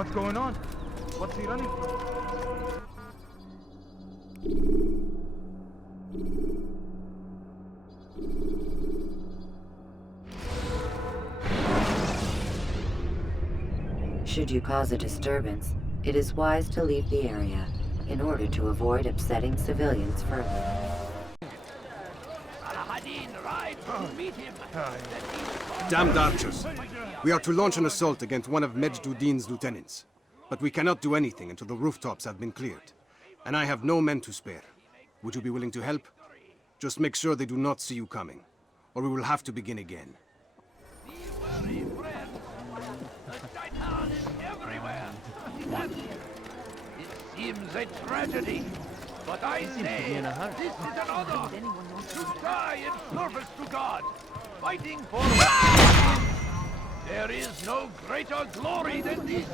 What's going on? What's he running from? Should you cause a disturbance, it is wise to leave the area in order to avoid upsetting civilians further. Damned archers! We are to launch an assault against one of Majd-ud-Din's lieutenants. But we cannot do anything until the rooftops have been cleared. And I have no men to spare. Would you be willing to help? Just make sure they do not see you coming, or we will have to begin again. It seems a tragedy, but I say this is an honor to die in service to God, fighting for There is no greater glory than this.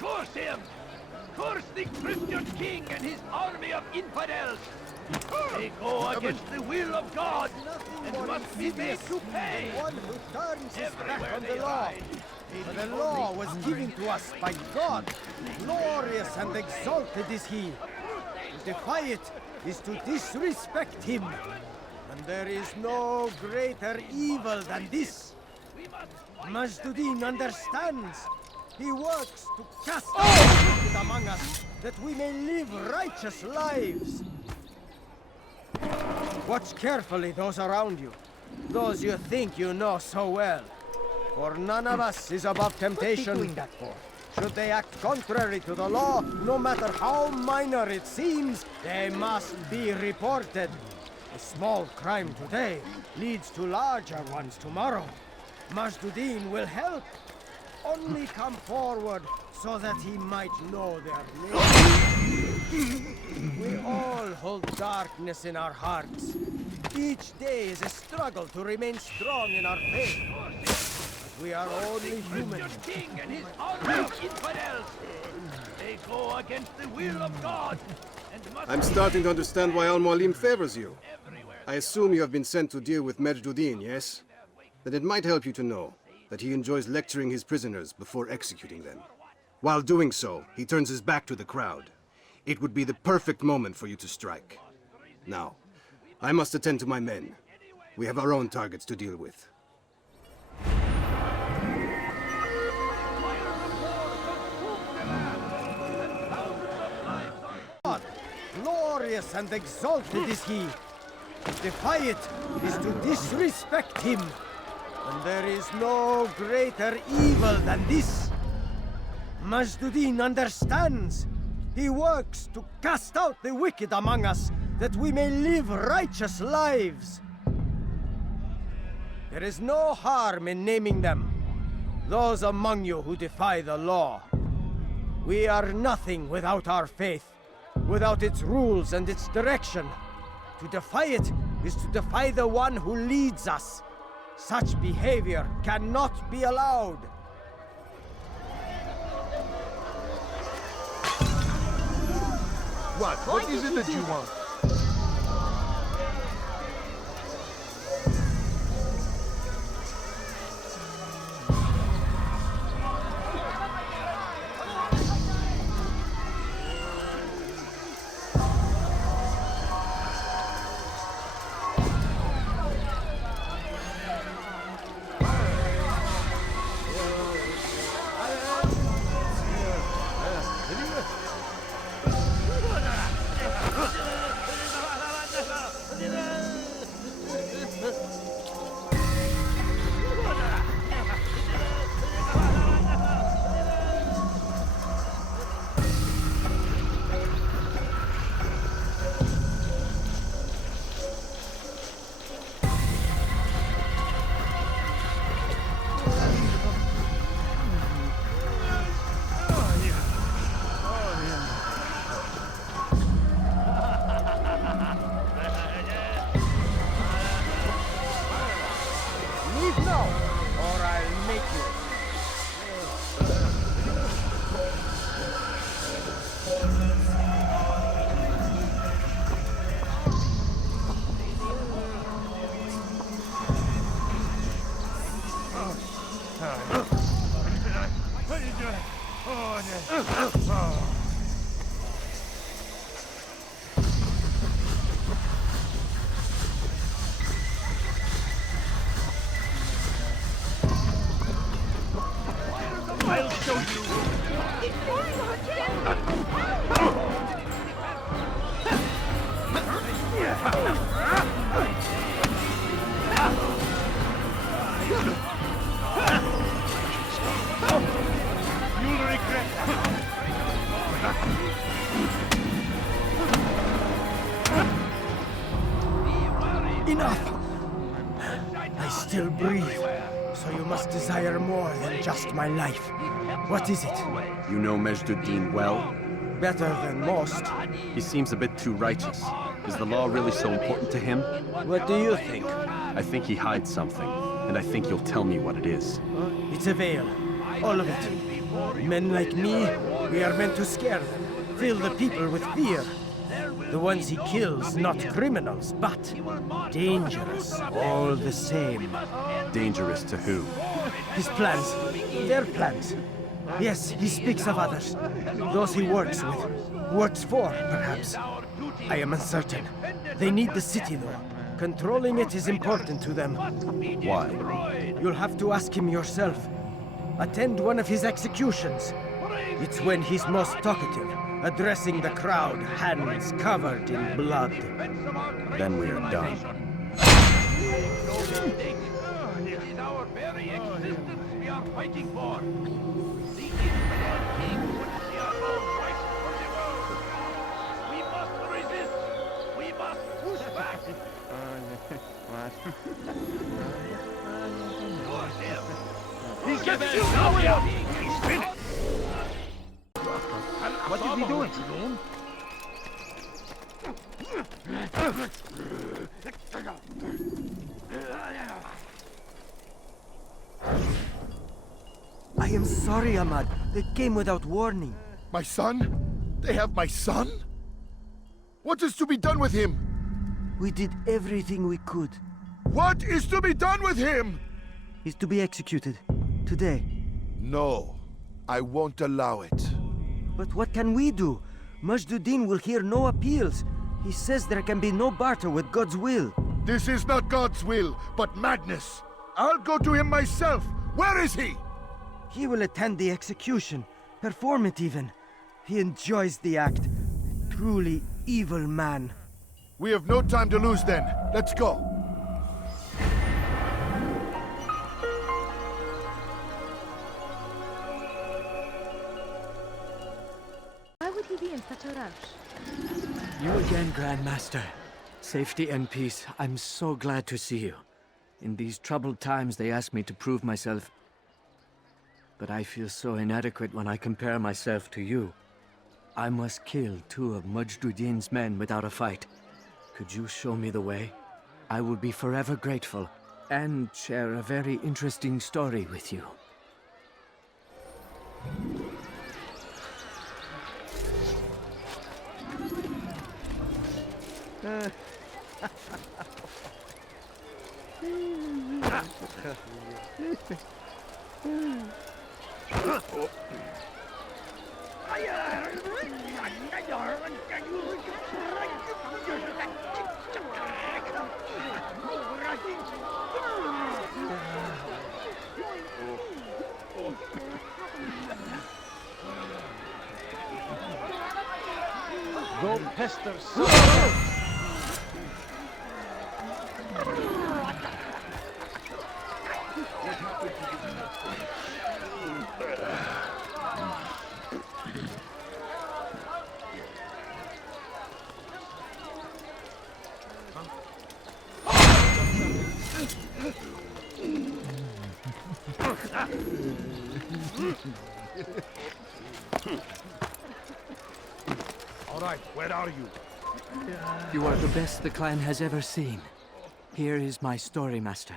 Curse him! Curse the Christian king and his army of infidels! They go against the will of God and must be made to pay! One who turns his back Everywhere on they the law. ride. For the law was given to us by God. Glorious and exalted is he. To defy it is to disrespect him. And there is no greater evil than this. Majd-ud-Din understands. He works to cast out the wicked among us, that we may live righteous lives. Watch carefully those around you, those you think you know so well. For none of us is above temptation. What are they doing that for? Should they act contrary to the law, no matter how minor it seems, they must be reported. A small crime today leads to larger ones tomorrow. Majd-ud-Din will help. Only come forward so that he might know their name. We all hold darkness in our hearts. Each day is a struggle to remain strong in our faith. We are only human. King and his army of infidels! They go against the will of God and must I'm starting to understand why Al-Mualim favors you. I assume you have been sent to deal with Majd-ud-Din, yes? Then it might help you to know that he enjoys lecturing his prisoners before executing them. While doing so, he turns his back to the crowd. It would be the perfect moment for you to strike. Now, I must attend to my men. We have our own targets to deal with. God, glorious and exalted is he. To defy it is to disrespect him. And there is no greater evil than this. Majd-ud-Din understands. He works to cast out the wicked among us, that we may live righteous lives. There is no harm in naming them. Those among you who defy the law. We are nothing without our faith, without its rules and its direction. To defy it is to defy the one who leads us. Such behavior cannot be allowed. What is it that you want? You'll regret that. Enough! I still breathe, so you must desire more than just my life. What is it? You know Majd-ud-Din well? Better than most. He seems a bit too righteous. Is the law really so important to him? What do you think? I think he hides something, and I think you'll tell me what it is. It's a veil. All of it. Men like me, we are meant to scare them, fill the people with fear. The ones he kills, not criminals, but dangerous, all the same. Dangerous to who? His plans, their plans. Yes, he speaks of others. Those he works with, works for, perhaps. I am uncertain. They need the city, though. Controlling it is important to them. Why? You'll have to ask him yourself. Attend one of his executions. It's when he's most talkative, addressing the crowd, hands covered in blood. Then we are done. No mistake. It is our very existence we are fighting for. The infidel king would see us all fight for the world. We must resist. We must push back. Force him. He's getting you now. He's finished. What is he doing? I am sorry, Ahmad. They came without warning. My son? They have my son? What is to be done with him? We did everything we could. What is to be done with him? He's to be executed. Today. No, I won't allow it. But what can we do? Majd-ud-Din will hear no appeals. He says there can be no barter with God's will. This is not God's will, but madness. I'll go to him myself. Where is he? He will attend the execution. Perform it even. He enjoys the act. Truly evil man. We have no time to lose then. Let's go. Why would he be in such a rush? You again, Grandmaster. Safety and peace. I'm so glad to see you. In these troubled times, they ask me to prove myself. But I feel so inadequate when I compare myself to you. I must kill 2 of Majd-ud-Din's men without a fight. Could you show me the way? I will be forever grateful, and share a very interesting story with you. Go pester All right, where are you? You are the best the clan has ever seen. Here is my story, Master.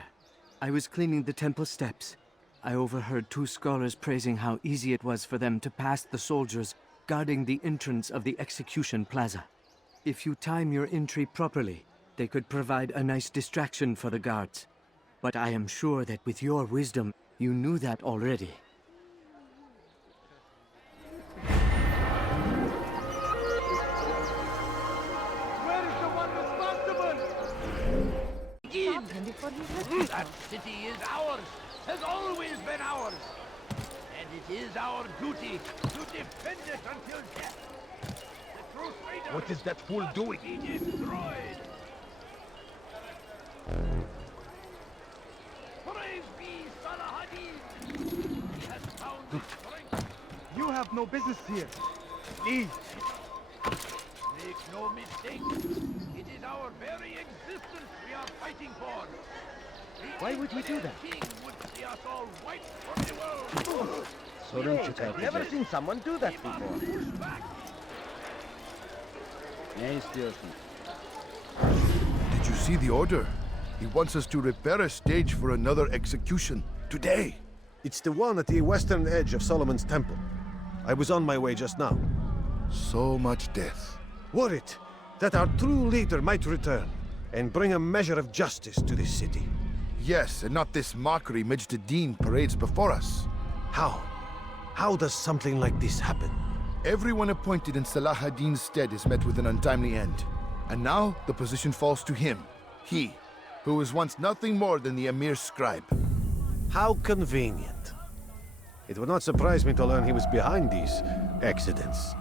I was cleaning the temple steps. I overheard 2 scholars praising how easy it was for them to pass the soldiers guarding the entrance of the execution plaza. If you time your entry properly, they could provide a nice distraction for the guards. But I am sure that with your wisdom, you knew that already. Where is the one responsible? Stop him before he hurts That city is ours, has always been ours. And it is our duty to defend it until death. The Crusaders What is that fool doing? be destroyed. no business here. Leave. Make no mistake. It is our very existence we are fighting for. Why would he do that? The King would see us all wiped from the world. So don't you tell I've never me. seen someone do that before. Push back. Ne istiyorsun? Did you see the order? He wants us to repair a stage for another execution. Today. It's the one at the western edge of Solomon's Temple. I was on my way just now. So much death. Worried that our true leader might return and bring a measure of justice to this city. Yes, and not this mockery Majd parades before us. How? How does something like this happen? Everyone appointed in Salah ad-Din's stead is met with an untimely end. And now the position falls to him. He, who was once nothing more than the Emir's scribe. How convenient. It would not surprise me to learn he was behind these accidents.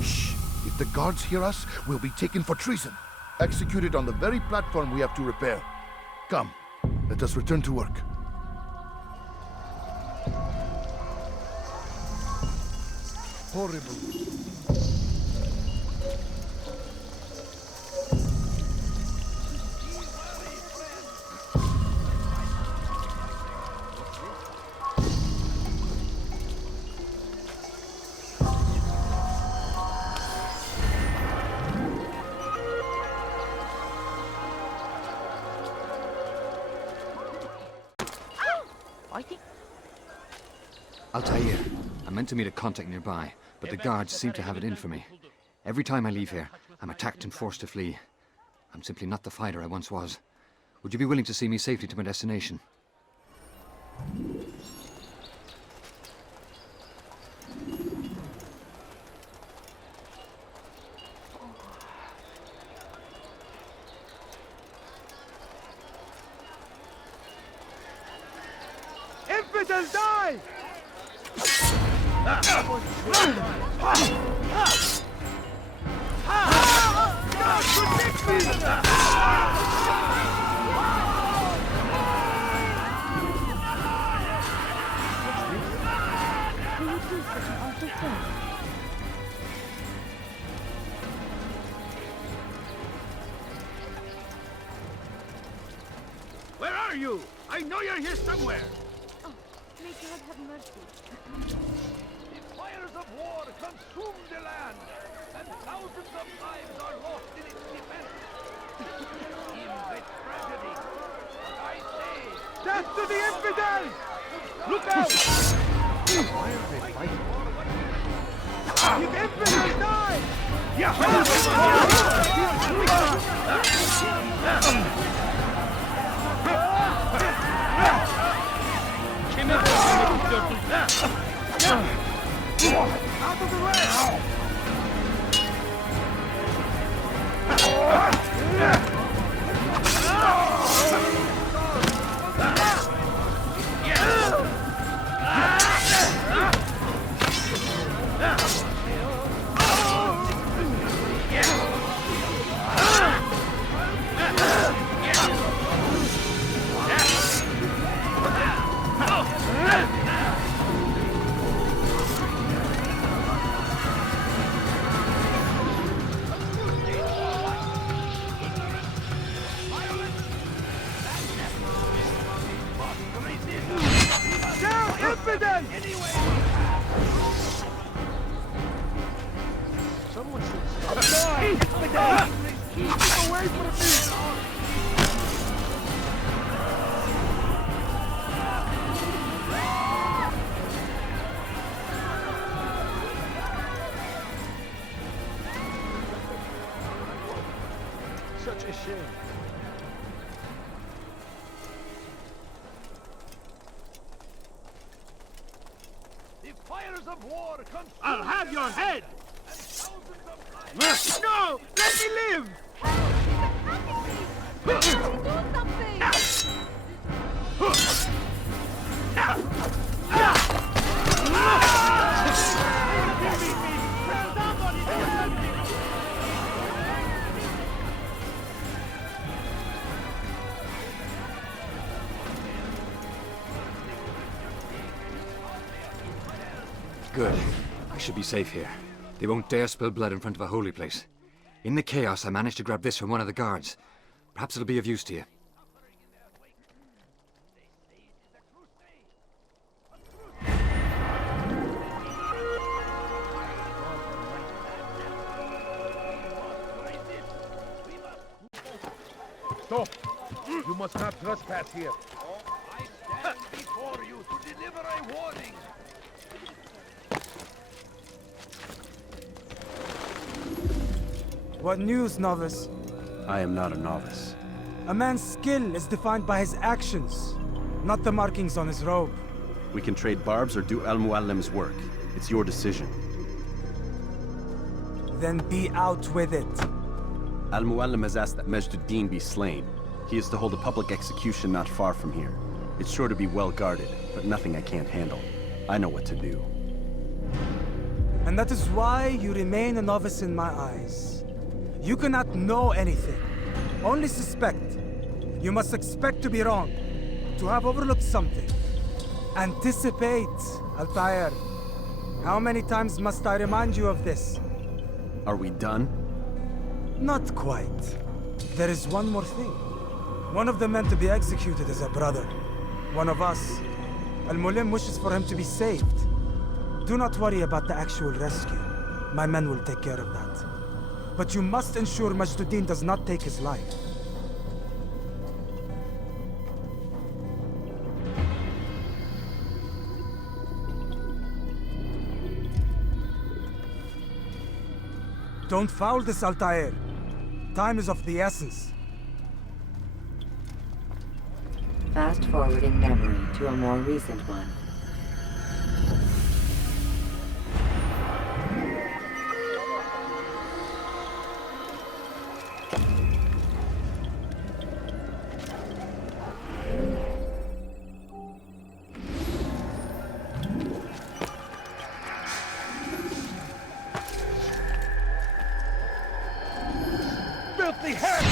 Shh! If the guards hear us, we'll be taken for treason. Executed on the very platform we have to repair. Come, let us return to work. Horrible. Altaïr, I meant to meet a contact nearby, but the guards seem to have it in for me. Every time I leave here, I'm attacked and forced to flee. I'm simply not the fighter I once was. Would you be willing to see me safely to my destination? Infidels die! God protect me! Who would do such an awful thing? Where are you? I know you're here somewhere. Oh, may God have mercy. The fires of war consume the land, and thousands of lives are lost in its defense. It seems a tragedy, but I say... Death to the infidels! Look out! Why are they fighting? The infidels die! Out of the way! Someone should stop. Keep away from me! Such a shame. The fires of war consume... I'll have your head! and thousands of lives... No! Let me live! Do something! Good. I should be safe here. They won't dare spill blood in front of a holy place. In the chaos, I managed to grab this from one of the guards. Perhaps it'll be of use to you. Stop! You must not trespass here. I stand before you to deliver a warning. What news, novice? I am not a novice. A man's skill is defined by his actions, not the markings on his robe. We can trade barbs or do Al-Muallim's work. It's your decision. Then be out with it. Al-Muallim has asked that Majd-ud-Din be slain. He is to hold a public execution not far from here. It's sure to be well guarded, but nothing I can't handle. I know what to do. And that is why you remain a novice in my eyes. You cannot know anything, only suspect. You must expect to be wrong, to have overlooked something. Anticipate, Altaïr. How many times must I remind you of this? Are we done? Not quite. There is one more thing. One of the men to be executed is a brother. One of us. Al-Mulim wishes for him to be saved. Do not worry about the actual rescue. My men will take care of that. But you must ensure Majd-ud-Din does not take his life. Don't foul this, Altaïr. Time is of the essence. Fast-forwarding memory to a more recent one. Filthy head!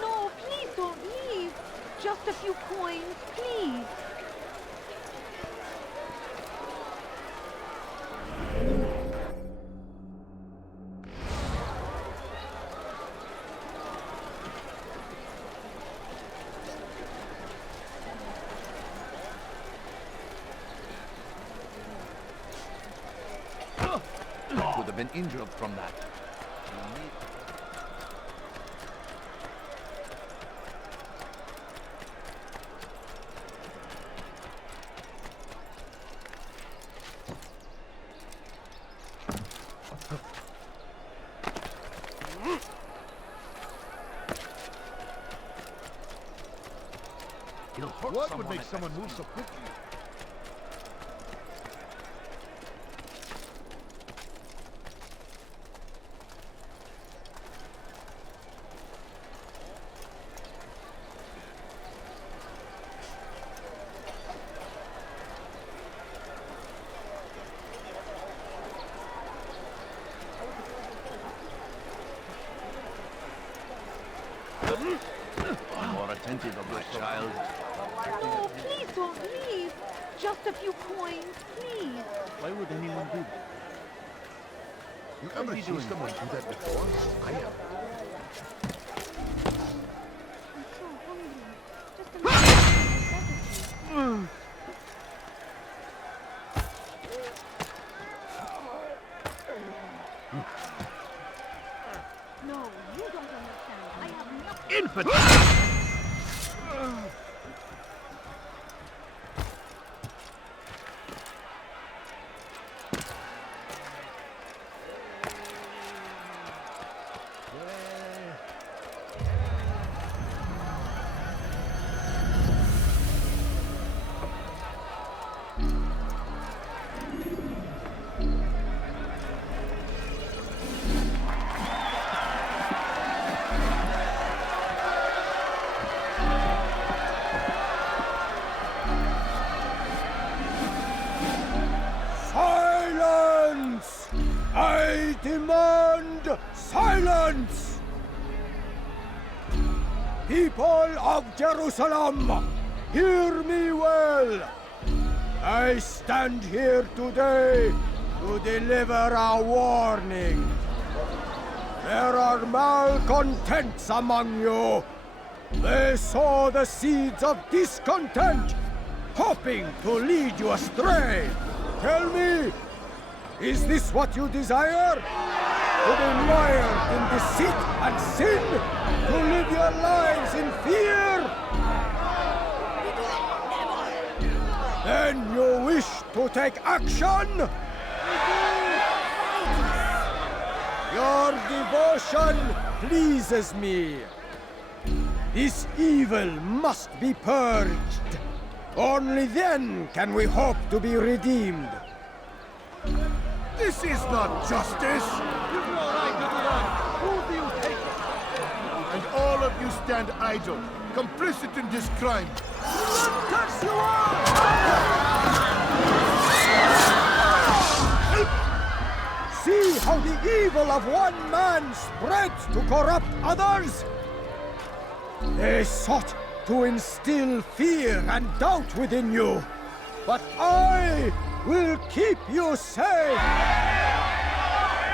No, please don't leave. Just a few coins, please. Could have been injured from that. What would make someone move so quickly? More attentive of my child. No, please don't leave. Just a few coins, please. Why would anyone do that? You ever see someone do that before? I have. I'm so hungry. Just a minute. No, you don't understand. I have nothing. Infantry! Silence! People of Jerusalem, hear me well. I stand here today to deliver a warning. There are malcontents among you. They sow the seeds of discontent, hoping to lead you astray. Tell me, is this what you desire? To be mired in deceit and sin? To live your lives in fear? Then you wish to take action? Your devotion pleases me. This evil must be purged. Only then can we hope to be redeemed. This is not justice! And all of you stand idle, complicit in this crime. See how the evil of one man spreads to corrupt others? They sought to instill fear and doubt within you, but I will keep you safe.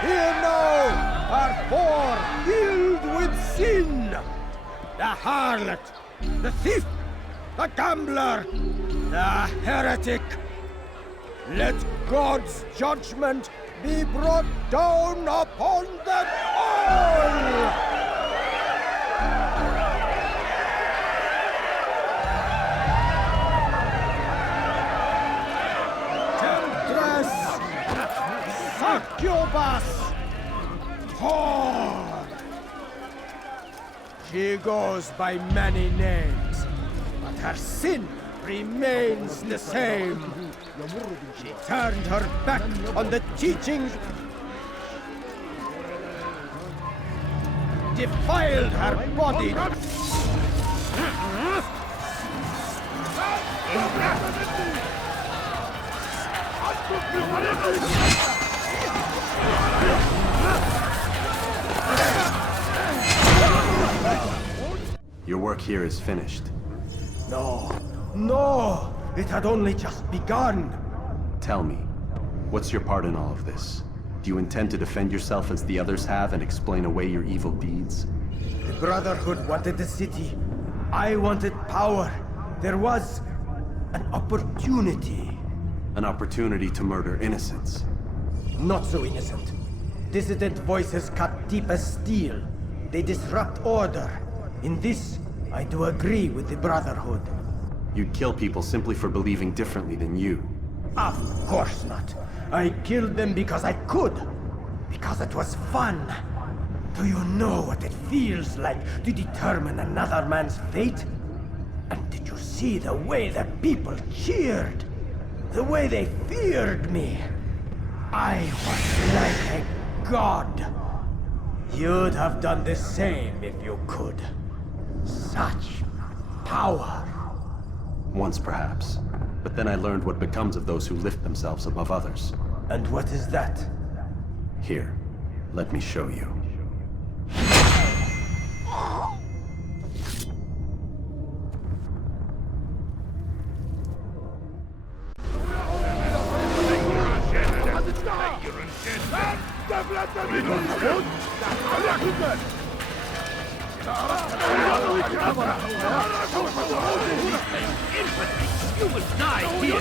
Here now are four filled with sin. The harlot, the thief, the gambler, the heretic. Let God's judgment be brought down upon them all! Succubus! Whore! She goes by many names, but her sin remains the same. She turned her back on the teachings, defiled her body. Your work here is finished. No, no! It had only just begun. Tell me, what's your part in all of this? Do you intend to defend yourself as the others have and explain away your evil deeds? The Brotherhood wanted the city. I wanted power. There was an opportunity. An opportunity to murder innocents. Not so innocent. Dissident voices cut deep as steel. They disrupt order. In this, I do agree with the Brotherhood. You'd kill people simply for believing differently than you. Of course not. I killed them because I could. Because it was fun. Do you know what it feels like to determine another man's fate? And did you see the way the people cheered? The way they feared me? I was like a god. You'd have done the same if you could. Such power. Once, perhaps. But then I learned what becomes of those who lift themselves above others. And what is that? Here, let me show you. You will die here!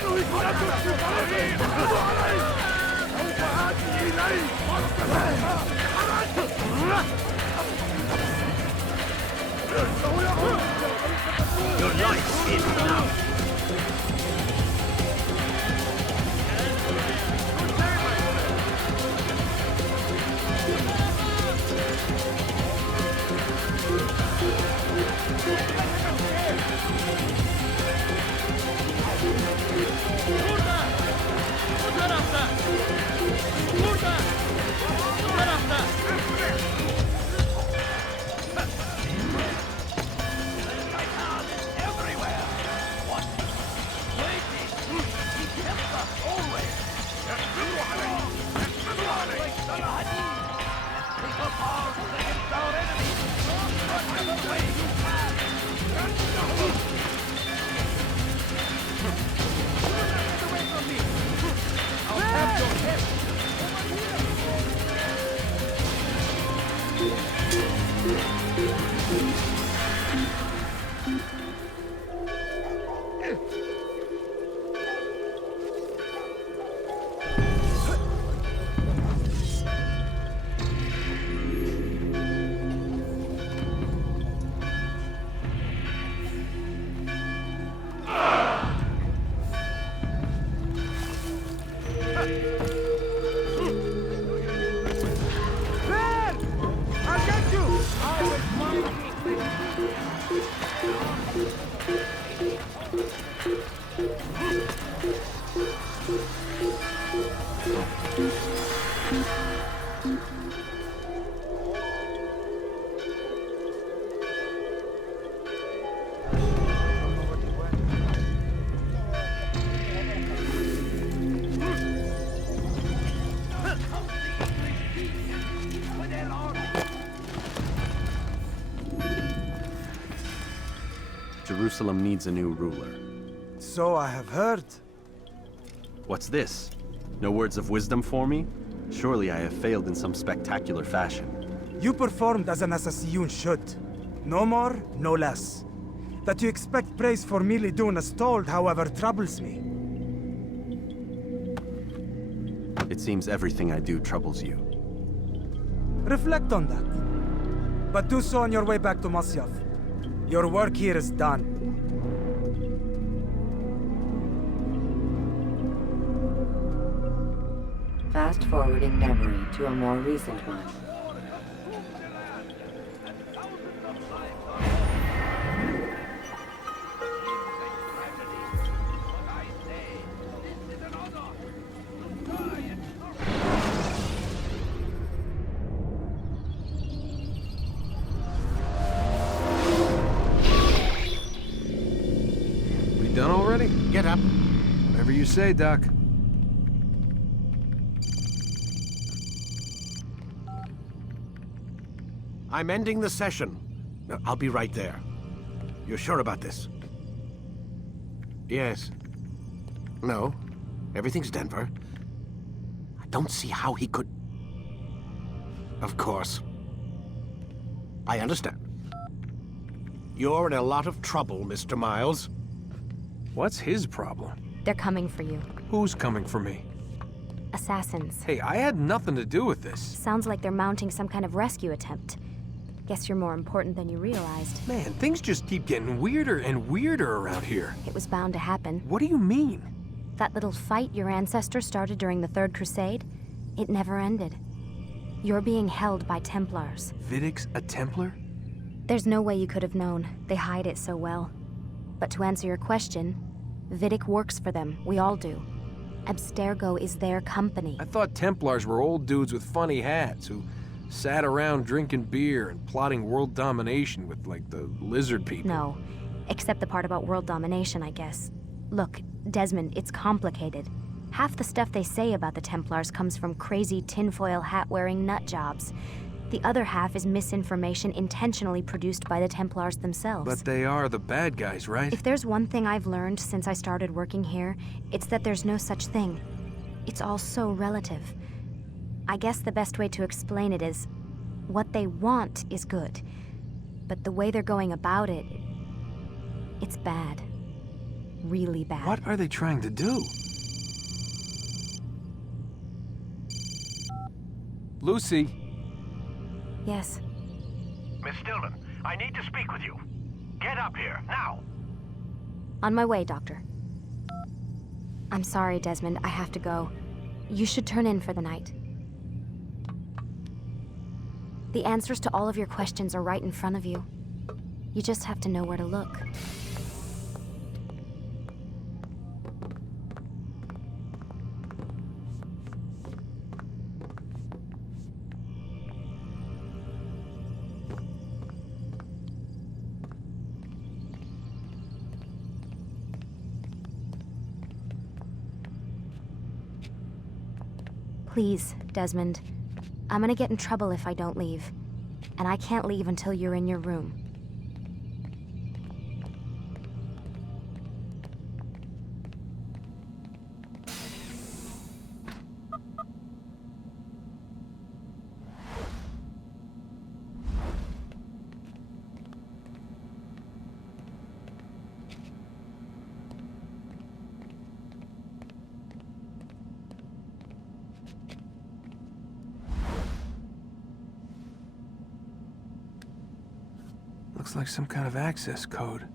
Your life is now! Take up arms against Jerusalem needs a new ruler. So I have heard. What's this? No words of wisdom for me? Surely I have failed in some spectacular fashion. You performed as an assassin should. No more, no less. That you expect praise for merely doing as told, however, troubles me. It seems everything I do troubles you. Reflect on that. But do so on your way back to Masyaf. Your work here is done. Fast-forwarding memory to a more recent one. Done already? Get up. Whatever you say, Doc. I'm ending the session. No, I'll be right there. You're sure about this? Yes. No. Everything's Denver. I don't see how he could... Of course. I understand. You're in a lot of trouble, Mr. Miles. What's his problem? They're coming for you. Who's coming for me? Assassins. Hey, I had nothing to do with this. Sounds like they're mounting some kind of rescue attempt. Guess you're more important than you realized. Man, things just keep getting weirder and weirder around here. It was bound to happen. What do you mean? That little fight your ancestors started during the Third Crusade, it never ended. You're being held by Templars. Vidic's a Templar? There's no way you could have known. They hide it so well. But to answer your question, Vidic works for them. We all do. Abstergo is their company. I thought Templars were old dudes with funny hats who sat around drinking beer and plotting world domination with, like, the lizard people. No, except the part about world domination, I guess. Look, Desmond, it's complicated. Half the stuff they say about the Templars comes from crazy tinfoil hat-wearing nut jobs. The other half is misinformation intentionally produced by the Templars themselves. But they are the bad guys, right? If there's one thing I've learned since I started working here, it's that there's no such thing. It's all so relative. I guess the best way to explain it is, what they want is good. But the way they're going about it, it's bad. Really bad. What are they trying to do? Lucy? Yes. Miss Stillman, I need to speak with you. Get up here, now! On my way, Doctor. I'm sorry, Desmond. I have to go. You should turn in for the night. The answers to all of your questions are right in front of you. You just have to know where to look. Please, Desmond. I'm gonna get in trouble if I don't leave. And I can't leave until you're in your room. Looks like some kind of access code.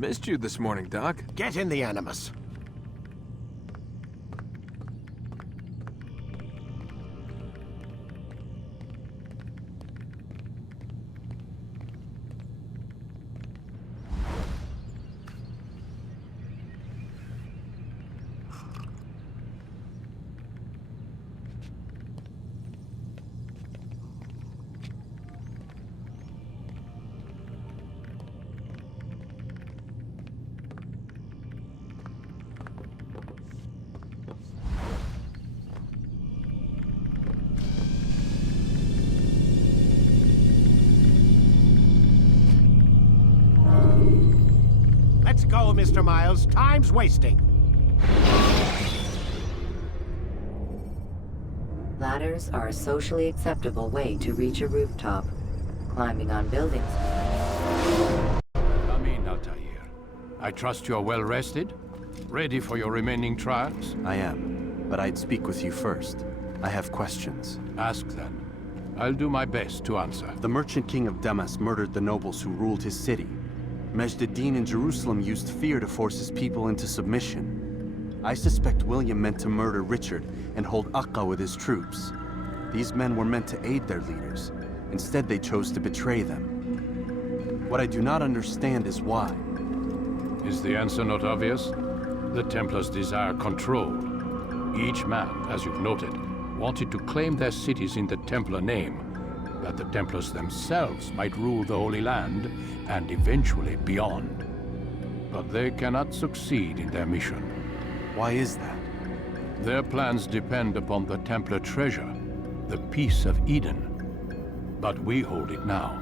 Missed you this morning, Doc. Get in the Animus. Let's go, Mr. Miles. Time's wasting. Ladders are a socially acceptable way to reach a rooftop. Climbing on buildings. Come in, Altaïr. I trust you're well rested? Ready for your remaining trials? I am, but I'd speak with you first. I have questions. Ask then. I'll do my best to answer. The merchant king of Damas murdered the nobles who ruled his city. Majd ad-Din in Jerusalem used fear to force his people into submission. I suspect William meant to murder Richard and hold Aqqa with his troops. These men were meant to aid their leaders. Instead, they chose to betray them. What I do not understand is why. Is the answer not obvious? The Templars desire control. Each man, as you've noted, wanted to claim their cities in the Templar name, that the Templars themselves might rule the Holy Land, and eventually beyond. But they cannot succeed in their mission. Why is that? Their plans depend upon the Templar treasure, the Peace of Eden. But we hold it now,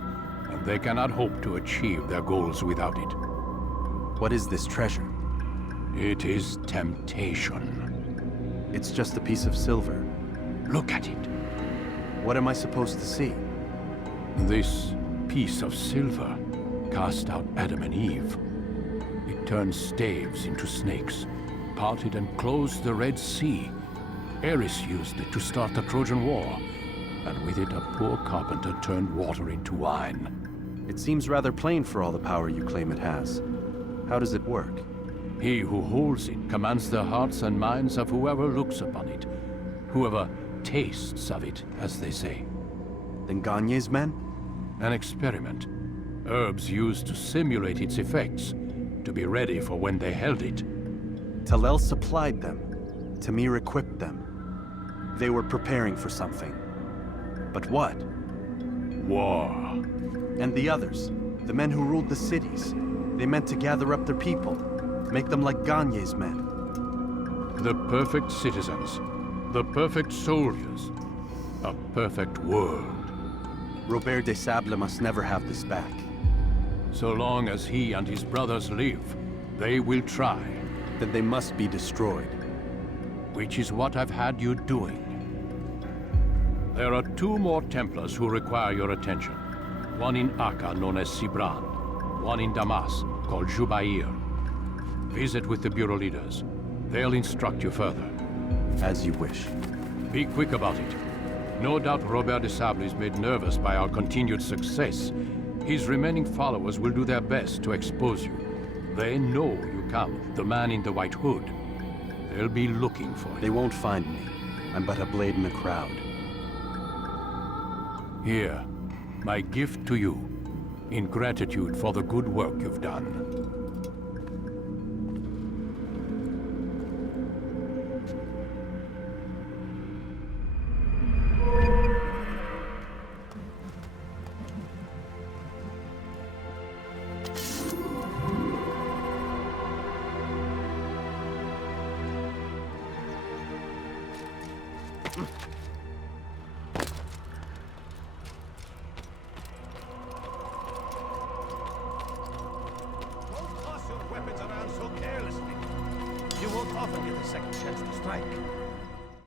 and they cannot hope to achieve their goals without it. What is this treasure? It is temptation. It's just a piece of silver. Look at it. What am I supposed to see? This piece of silver cast out Adam and Eve. It turned staves into snakes, parted and closed the Red Sea. Eris used it to start the Trojan War, and with it a poor carpenter turned water into wine. It seems rather plain for all the power you claim it has. How does it work? He who holds it commands the hearts and minds of whoever looks upon it, whoever tastes of it, as they say. Then Gagne's men? An experiment. Herbs used to simulate its effects, to be ready for when they held it. Talel supplied them. Tamir equipped them. They were preparing for something. But what? War. And the others, the men who ruled the cities, they meant to gather up their people, make them like Gagne's men. The perfect citizens, the perfect soldiers, a perfect world. Robert de Sable must never have this back. So long as he and his brothers live, they will try. Then they must be destroyed. Which is what I've had you doing. There are 2 more Templars who require your attention. One in Aqqa, known as Sibran. One in Damas, called Jubair. Visit with the Bureau leaders. They'll instruct you further. As you wish. Be quick about it. No doubt Robert de Sable is made nervous by our continued success. His remaining followers will do their best to expose you. They know you come, the man in the white hood. They'll be looking for you. They won't find me. I'm but a blade in the crowd. Here, my gift to you, in gratitude for the good work you've done. You won't often get a second chance to strike.